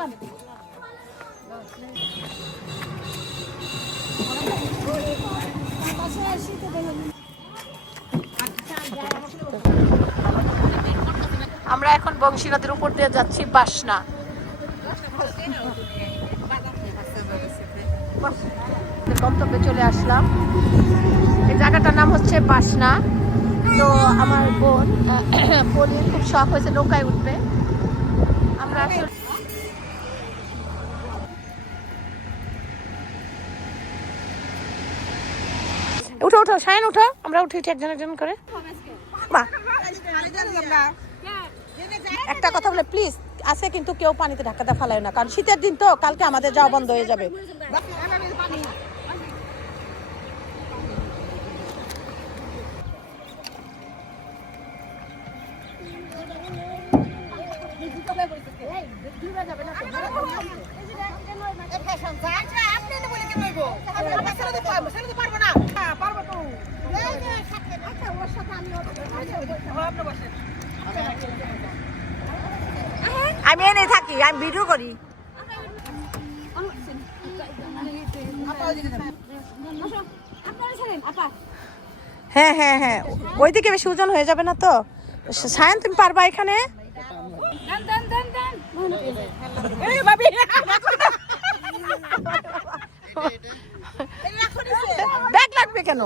আমরা এখন বংশী নদীর উপর দিয়ে যাচ্ছি বাসনা। গন্তব্যে চলে আসলাম। এই জায়গাটার নাম হচ্ছে বাসনা। তো আমার বোন পলির খুব শখ হয়েছে নৌকায় উঠবে। আমরা উঠো উঠো সায়ন উঠো, আমরা উঠি একজন একজন করে। একটা কথা বলে প্লিজ, আছে কিন্তু কেউ পানিতে ধাক্কা দিয়ে ফেলায় না, কারণ শীতের দিন তো, কালকে আমাদের যাওয়া বন্ধ হয়ে যাবে। আমি এনে থাকি, আমি ভিডিও করি। হ্যাঁ হ্যাঁ হ্যাঁ, ওইদিকে বেশি ওজন হয়ে যাবে না তো। সায়ন তুমি পারবা এখানে? ব্যাগ লাগবে কেন?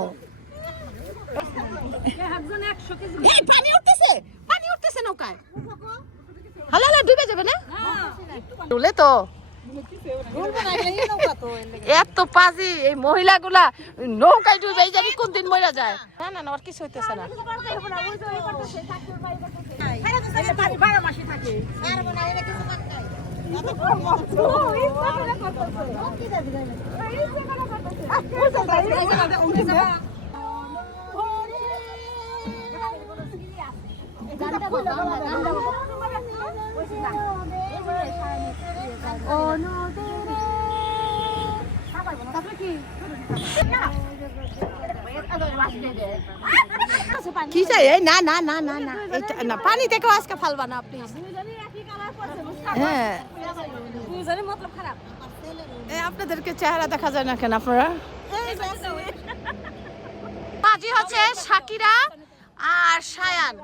পানি উঠতেছে, পানি উঠতেছে নৌকায়। হালা হালা ডুবে যাবে না? ডুলে তো এত পাজি এই মহিলাগুলা নৌকায় ডুবে জানি কোন দিন মরে যায়। না না না, আর কিছু হইতেছে না। কি চাই? না না না না না, না পানি থেকেও আজকে ফালবা না প্লিজ। হ্যাঁ, আপনাদেরকে চেহারা দেখা যায় না কেন? আপনারা মাঝি হচ্ছে শাকিরা আর সায়ান।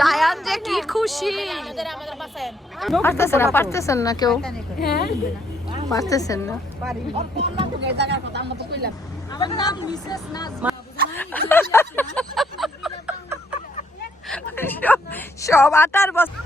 জায়ান যে কি খুশি, পারতেছেন না, পারতেছেন না কেউ, পারতেছেন না। সব আটার বস্তা।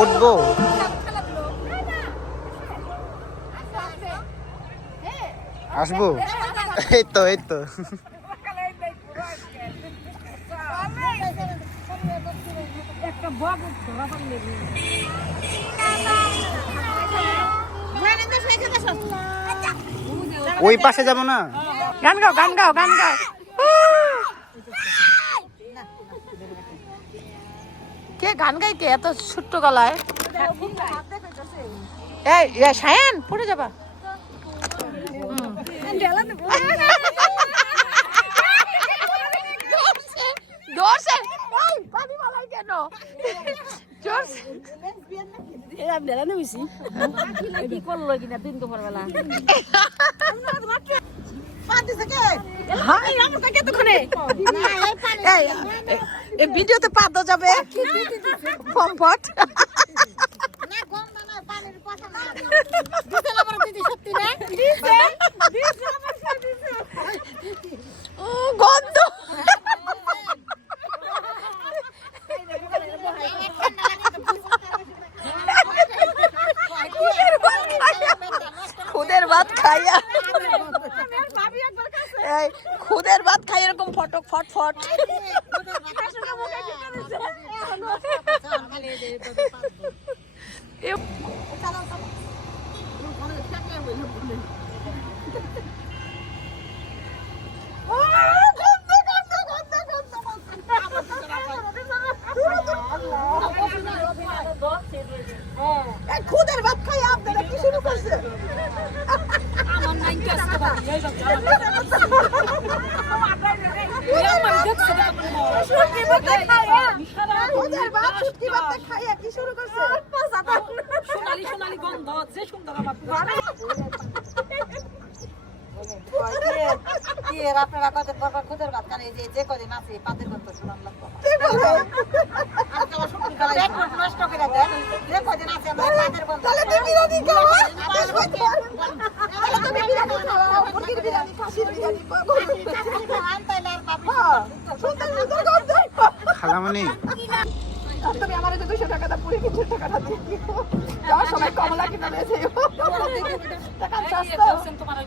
উঠবো আসবো, এই তো এই তো। ওই পাশে যাবো না? গান গাও গান গাও গান গাও। কে গান গাই কে এত ছোট্ট গলায়? এই সায়ান পড়ে যাবা। ভিডিওতে পাত যাবে কমফর্ট। সত্যি না দিয়া এই খুদের ভাত খাই এরকম ফটক ফটফট খুদের ভাত খাই আপনারা কি শুরু করছে আমার নাই কাছে সোনালি গন্ধ যে সুন্দর আপনারা কত খুদের ভাত খান যে কদিন আছে পাতের গন্ধ শুনাম লাগবে নষ্ট করে দেন যে কদিন আছে আমরা পাতের গন্ধ তাহলে তুমি বিরিয়ানি খাও তাহলে তুমি বিরিয়ানি খাও মুরগির বিরিয়ানি খাসির বিরিয়ানি খান তাইলে আর পাবো সুন্দর সুন্দর গন্ধ খালামণি তুমি আমারে যে 200 টাকা দা পুরি কিছু টাকাটা দিও যাও সবাই কমলা কিনে নিয়েছে টাকা সস্তা বলছেন তোমার ওই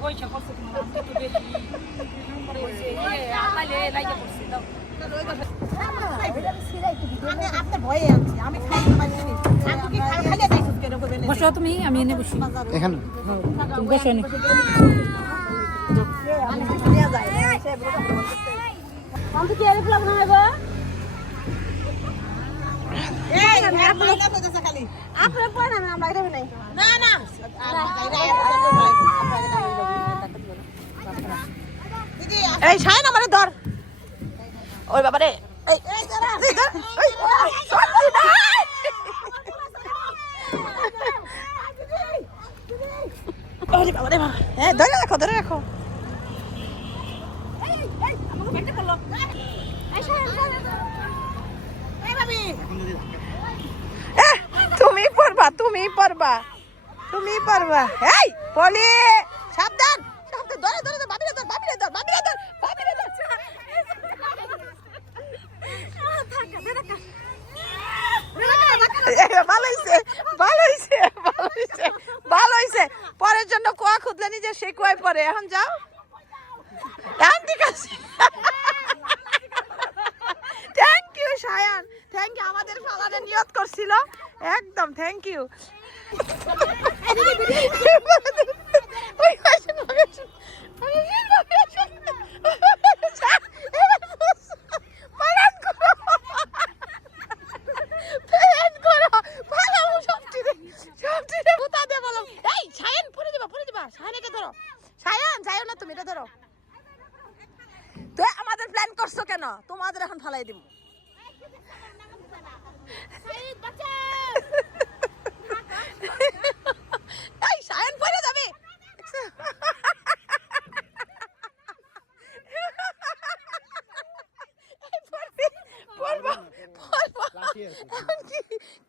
পয়সা করছে তোমার তো বেশি পরে হইছে আইলে লাইকে করছে দাও আপনি ভয়ে আছি আমি খাই পাইছি আপনি কি খালি যাইছিস কেন করবেন বসো তুমি আমি এনে বসি এখানে তুমি বসো নি আমি নিয়ে যাই সে বড় বলতে কি আরে প্লাগ বানাইবো এই আপনারা কইতাছে খালি আপনারা পয় না আমরা আইরাবে নাই না না দিদি এই ছায় না মানে ধর ওই বাবা রে এই ধর ওই সত্যি না ওরে বাবা রে বাবা হ্যাঁ ধরে রাখো এই আমাকে বেটে করলো এই ছায় এই ভাবি তুমি পারবা এই পলি সাবধান ধরে বাবিরে ধর ভালো হইছে পরের জন্য কুয়া খুদলে নিজে সে কুয়ায় পরে এখন যাও ঠিক আছে thank you Sayan thank you আমাদের ফালারে নিয়ত করছিল একদম থ্যাংক ইউ তুমি এটা ধরো তো আমাদের প্ল্যান করছো কেন তোমাদের এখন ফালাই দিব এই সায়ন পড়ে যাবে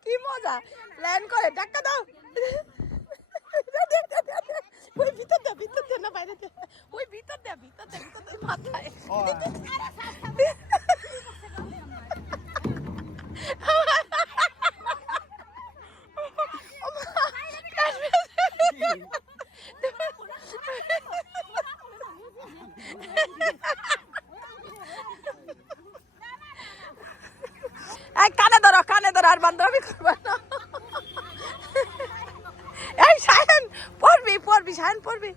কি মজা প্ল্যান করে টাকা দাও ওই ভিতর দে না বাইরে দে ওই ভিতর দে মাথায় কানে ধরো আর বান্ধবী করবা না এই সায়ন পড়বি সায়ন পড়বি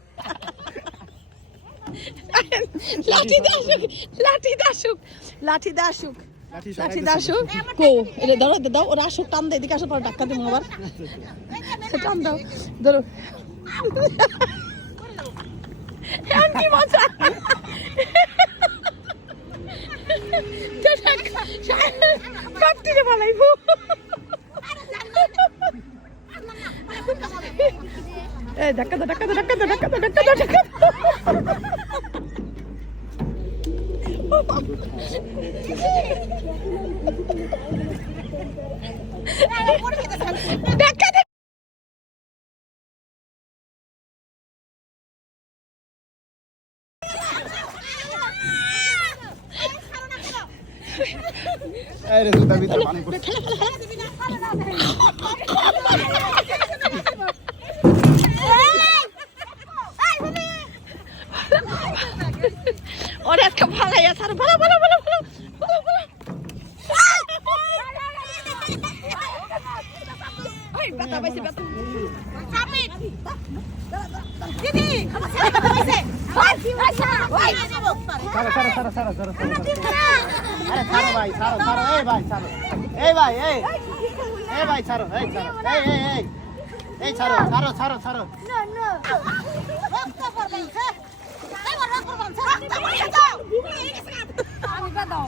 লাঠি দাসুক কো এটা ধরো দাও ওরা আসুক টান দেয় এদিকে আসো পরে ডাক্কা দিব আবার টান দাও ধরো কি মজা কাটতে ভালাইবো এই ধাক্কা দাও আরে জুতা ভিতরে পানি পড়ছে ছাড়ো বলো বলো বলো বলো বলো ওই ব্যথা পাইছে ব্যথা চাপি দিদি আমার ছেলে ব্যথা পাইছে ওই ওই আরে ছাড়ো ভাই ছাড়ো ছাড়ো এই ভাই ছাড়ো এই ভাই এই ভাই ছাড়ো এই ছাড়ো এই ছাড়ো ছাড়ো ছাড়ো ছাড়ো আমি দাও